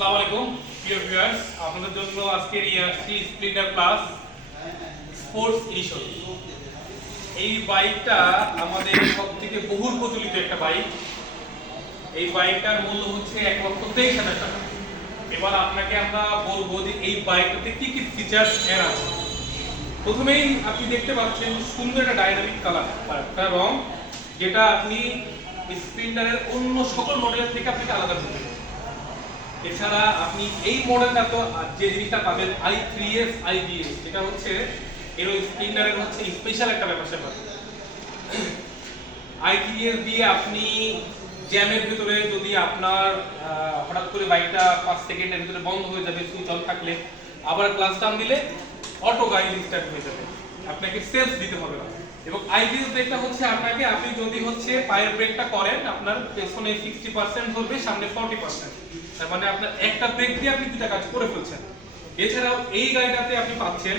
আসসালামু আলাইকুম প্রিয় ভিউয়ার্স, আপনাদের জন্য আজকে নিয়ে আসছি স্প্লেন্ডার প্লাস স্পোর্টস এডিশন। এই বাইকটা আমাদের সবথেকে বহুল প্রচলিত একটা বাইক। এই বাইকটার মূল্য হচ্ছে 1,23,000 টাকা। এবার আপনাকে আমরা বলবো যে এই বাইকটাতে কি কি ফিচার্স এর আছে। প্রথমেই আপনি দেখতে পাচ্ছেন সুন্দর একটা ডাইনামিক কালার, একটা রং, যেটা আপনি স্প্লেন্ডারের অন্য সকল মডেলের থেকে আপনাকে আলাদা করতে। এছাড়া আপনি এই মডেলটা তো যে জিনিসটা পাবেন i3s IDS, যেটা হচ্ছে এর স্প্লেন্ডারের হচ্ছে স্পেশাল একটা ব্যাপার স্যাপার। i3s দিয়ে আপনি জ্যামের ভিতরে যদি আপনার হঠাৎ করে বাইকটা 5 সেকেন্ডের ভিতরে বন্ধ হয়ে যাবে, সুইচ অন থাকলে আবার ক্লাচ টান দিলে অটো গাড়ি স্টার্ট হয়ে যাবে, আপনাকে সেলফ দিতে হবে না। এবং আইডিএস ব্রেকটা হচ্ছে আপনাকে, আপনি যদি হচ্ছে পায়ের ব্রেকটা করেন আপনার পেছনে 60% ধরবে, সামনে 40%, তার মানে আপনার একটা ব্রেক দিয়ে আপনি দুটো কাজ করে ফেলছেন। এছাড়াও এই গাড়িটাতে আপনি পাচ্ছেন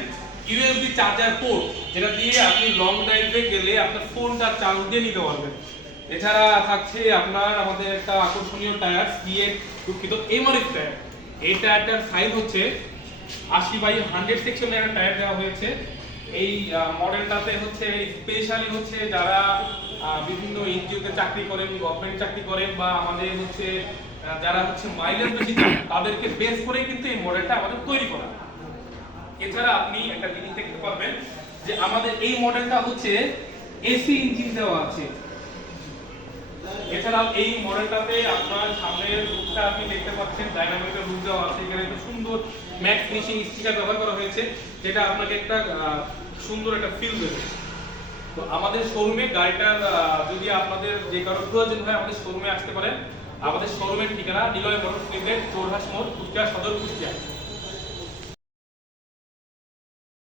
ইউএসবি চার্জার পোর্ট, যেটা দিয়ে আপনি লং ড্রাইভে গেলে আপনার ফোনটা চার্জ দিয়ে নিতে পারবেন। এছাড়া থাকছে আপনার আমাদের একটা আকর্ষণীয় টায়ার দুঃখিত এমআরএফ টায়ার। এই টায়ারটার সাইজ হচ্ছে 80/100 সেকশনের একটা টায়ার দেওয়া হয়েছে। এই মডেলটাতে হচ্ছে স্পেশালি হচ্ছে যারা বিভিন্ন এনজিওতে চাকরি করেন, গভর্নমেন্ট চাকরি করেন, বা আমাদের হচ্ছে যারা হচ্ছে মাইলেজ বেশি চান, তাদেরকে বেস করে কিন্তু এই মডেলটা আমাদের তৈরি করা। এছাড়া আপনি একটা জিনিস দেখতে পারবেন যে আমাদের এই মডেলটা হচ্ছে এসি ইঞ্জিন দেওয়া আছে। এছাড়াও এই মডেলটাতে আপনার সামনের লুকটা আপনি দেখতে পাচ্ছেন, ডাইনামিক লুক দেওয়া আছে। এখানে একটা সুন্দর ম্যাট ফিনিশিং স্টিকার ব্যবহার করা হয়েছে, যেটা আপনাকে একটা সুন্দর একটা ফিল দেবে। তো আমাদের শোরুমে গাড়িটার যদি আপনাদের যে কারো প্রয়োজন হয় আমাদের শোরুমে আসতে পারেন। আমাদের শোরুমের ঠিকানা নিলয় মোটরস লিমিটেড, চৌরাহাট মোড়, কুষ্টিয়া সদর, কুষ্টিয়া।